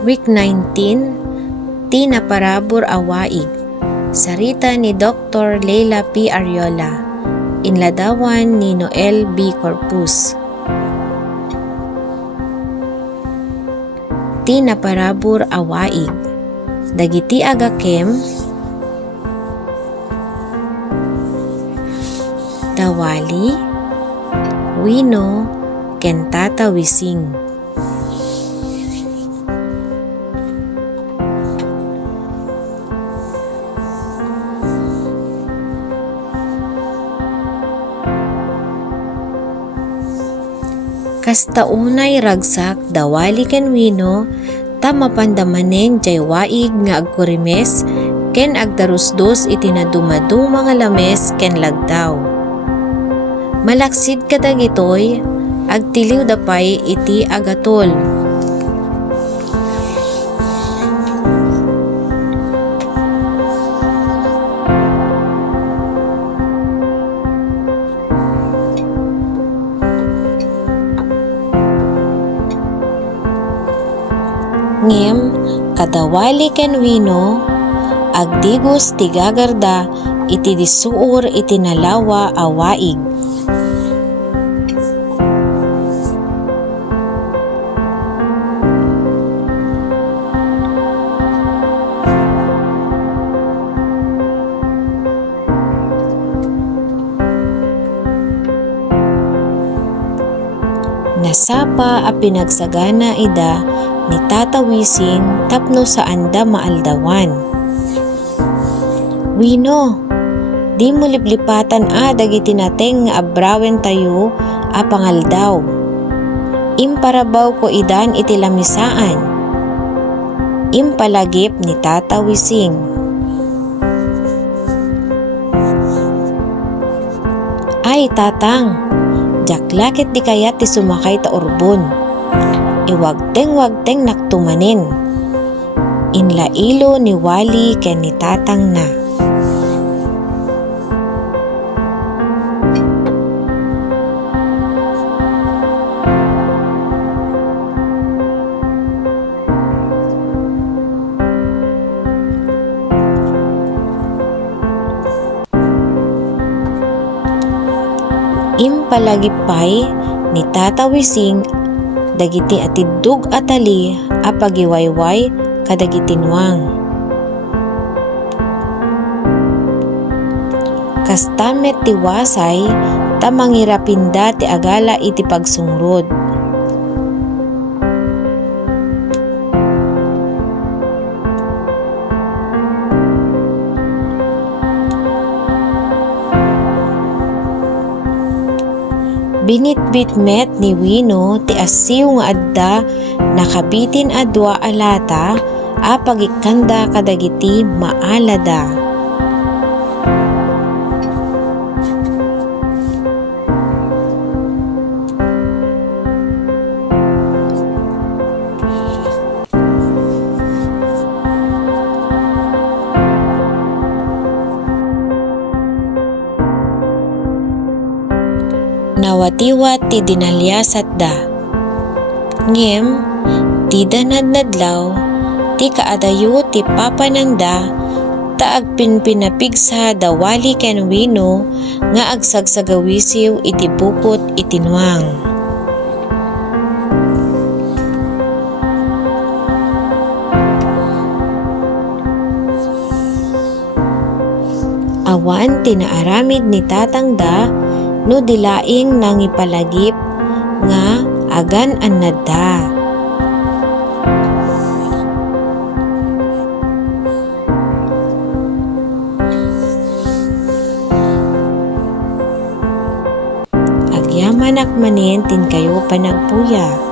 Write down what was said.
Week 19, Tina Parabur Awaig. Sarita ni Dr. Leila P. Ariola. Inladawan ni Noel B. Corpus. Tina Parabur Awaig. Dagiti agakem dawali wino ken Tata Wising. Kastaunay ragsak dawali ken wino ta mapandamanen jay waig nga agkurimes ken agdarusdos iti nadumadu mga lames ken lagdaw. Malaksid kadagitoy agtiliw dapay iti agatol. Ngem kadawali ken wino agdigos ti gagarda iti disuor iti nalawa a waig. Nasapa a pinagsagana ida ni Tata Wising tapno sa anda maaldawan. Wino, di mo liplipatan dagiti nateng nga abrawen tayo a pangaldaw. Imparabaw ko idan iti lamisaan. Impalagip ni Tata Wising. Ay tatang, jaklakit di kayat ti sumakay ta urbon. Iwagteng-wagteng naktumanin. Inlailo ni wali ken ni tatang na. Impalagipay ni Tata Wising dagiti atidug atali a pagiwayway kadagitinwang. Kastamet ti wasay ta mangirapinda ti agala iti pagsungrod. Binitbit met ni Wino ti asiw nga adda nakabitin adwa alata a pagikanda kadagiti maalada. Nawatiwat ti dinalyasat da. Ngem, ti danadnadlaw, ti kaadayo ti papananda, ta agpinpinapigsa dawali ken wino, nga agsagsagawisiw iti bukot itinwang. Awan tinaaramid ni tatang da, no dilaing nangipalagip nga agan annada. Agyamanak manen tin kayo panagpuya.